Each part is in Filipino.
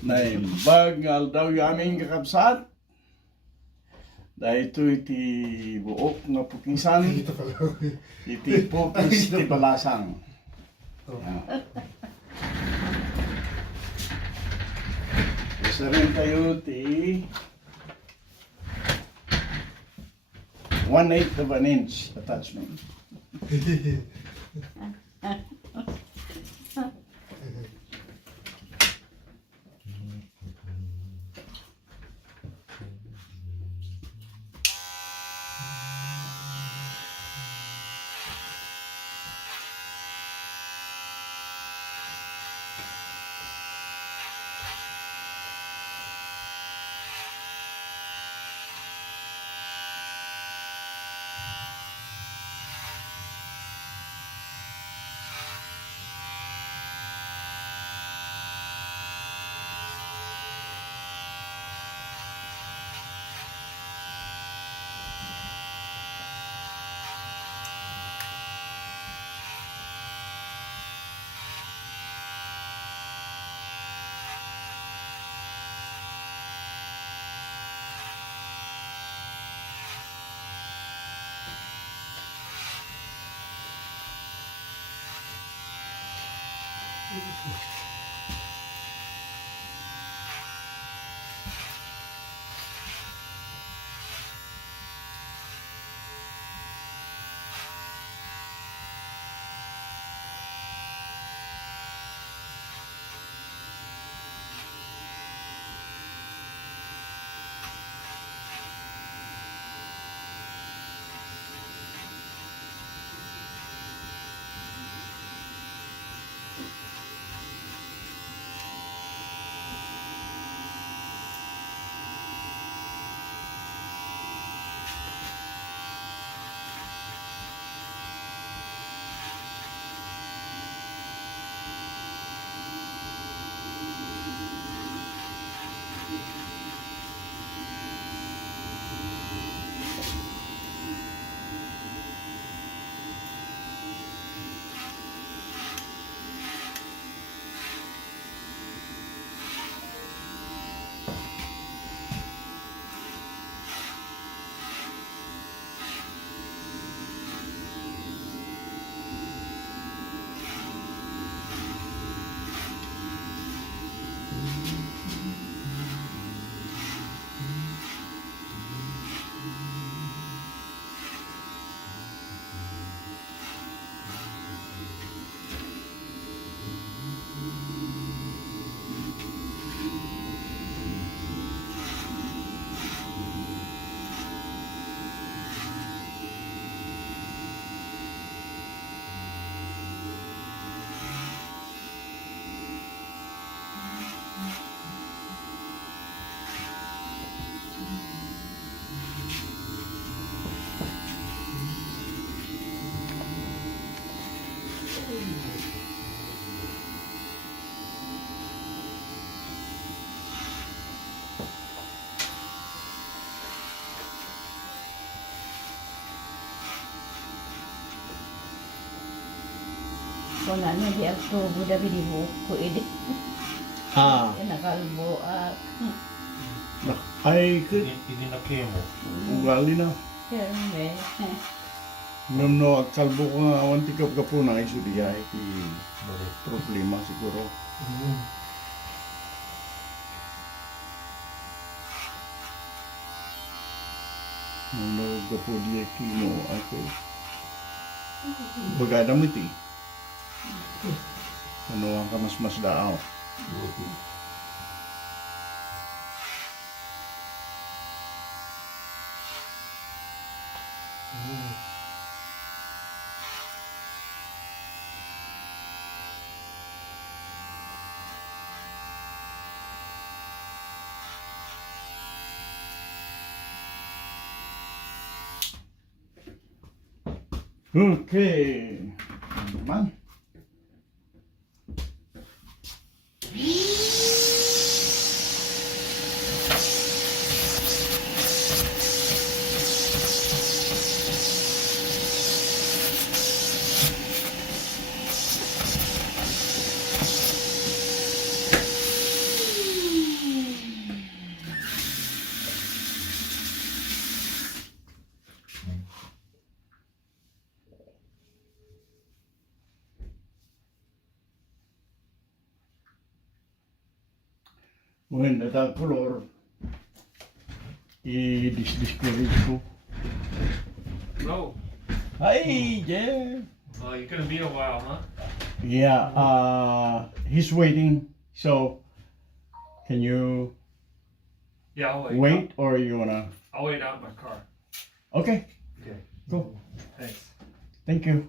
Naimbag nga daw yung aming kakabsat. Dahil ito iti buok nga pukisan. Iti pukis iti balasang. Isa rin tayo iti 1/8 of an inch attachment. Kung ano, di Oktubo na binibuko edi. Nakalbo Ay, Hindi na kemo. ugali na. Kerme. No, kalbo ko nga awan ti kapkapo na iso diya iti problema siguro. No, gapo diya kimo ako. Bagada mo iti. Ano ang kamas daaw. Okay. Man. When that color, i-discourage ko. No. Hi, Jeff. You're gonna be a while, huh? Yeah, he's waiting. So, can you Yeah, I'll wait. wait or you wanna? I'll wait out in my car. Okay, Okay. go. Thanks. Thank you.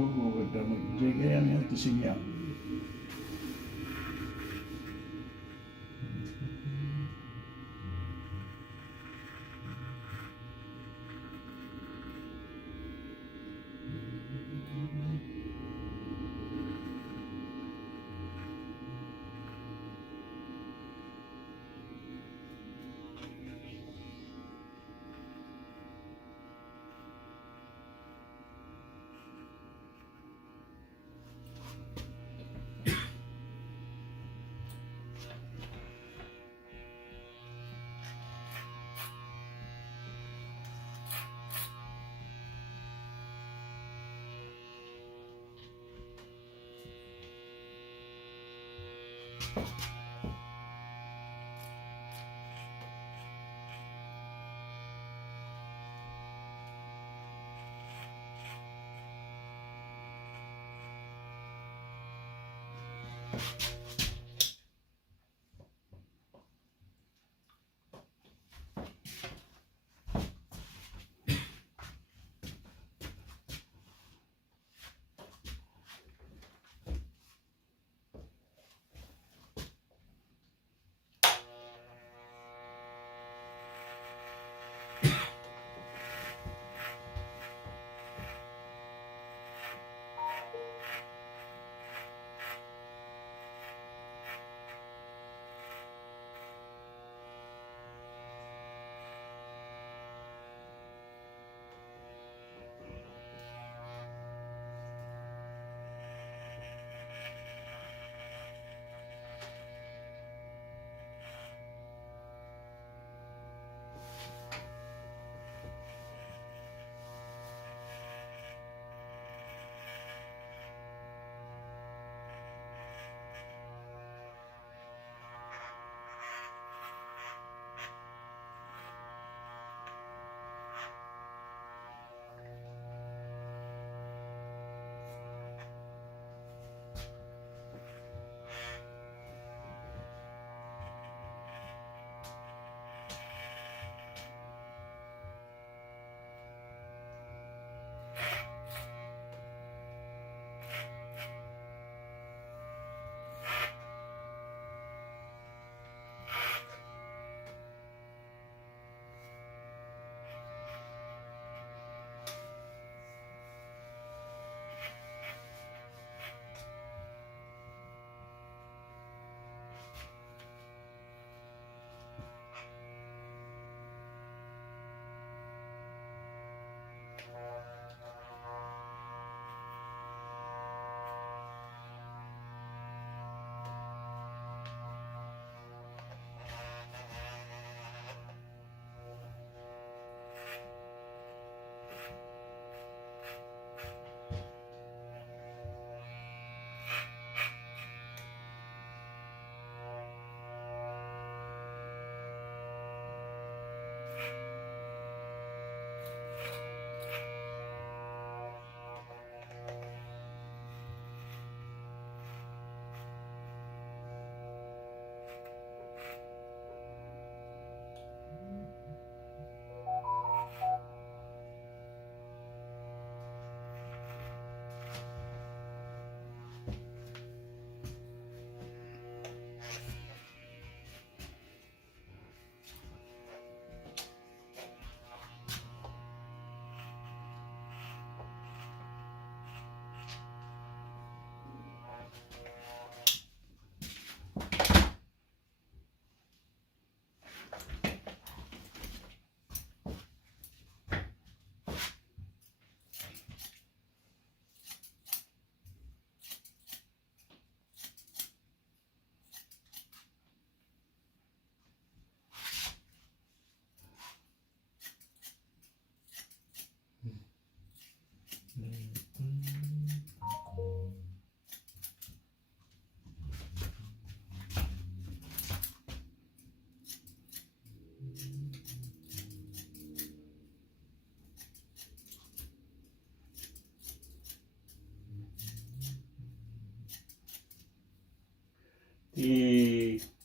Huwag ka mag-jigay yan ito siya.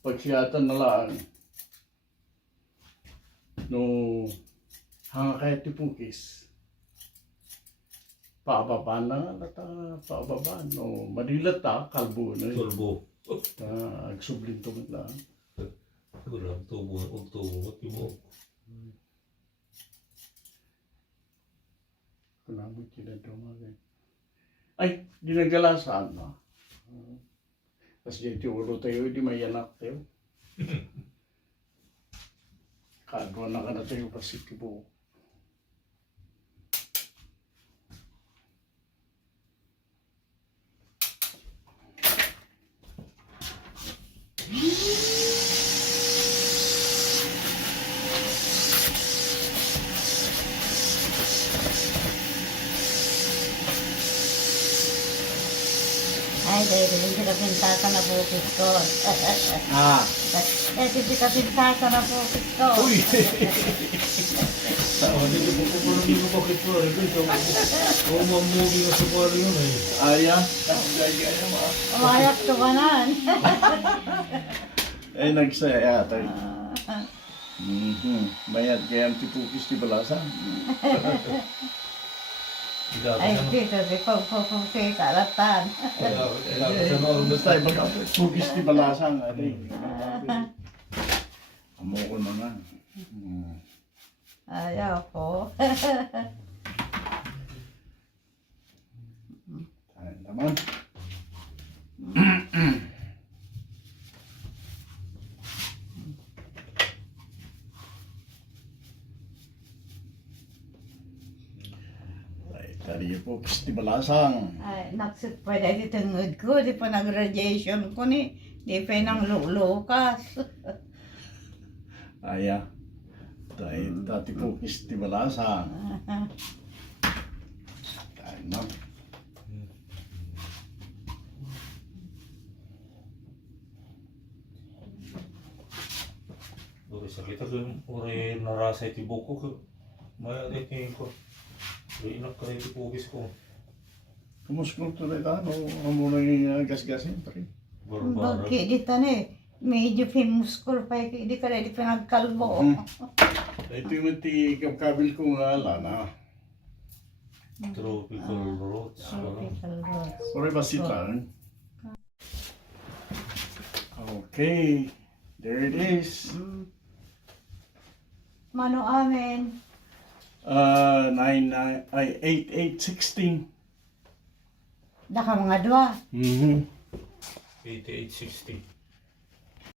Pagsyatan na lang no hanga kahit tipukis paababa na paababa no madilat ta kalbo na Turbo. agsublim to na Kurang tubo mo timo. kunamo kinaduma ay dinagalasan na tas jadi ulo tayo di mayanak tayo kadwa na ka na tayo pasitibo Ay, dahil hindi ka pinta ka na bukit ko. Ah. Eh, hindi ka pinta ka na bukit ko. Uy! Dito po ko lang yung bakit po. Ito mamugi nga sa kwari yun eh. Aya. Gaya mo. Umayat ka ba nan? Eh, nagsaya tayo. Bayad kaya ang tipukis di balasa. Ay, dito si Pagpupusi Karatan. Basta iba ka tipukis di balasa nga rin. Amo ko na nga. Ayaw ko. Tayo naman. Tari po, di balasang. Ay, naksik pa dahil tungod ko. Di pa nag-radiation ko ni. Di pa nang lulukas. Aya. Tayo, dati po, di balasang. Tayo na. Uri sakit ako uri narasa iti buko ko. Maya iti ko. Uri inak ka iti pugis ko. Kumuskong tuloy tayo, amo na yung gas-gasin. Barbara. Bagki di tani. Medyo pimuskol pa. Di ka rin pinagkalbo. Ito yung kabil ko nga lana. Tropical roots. Tropical roots. Ore ba si Tan? Okay. There it is. Mano amin. 8816. Daka mga dua. 8860.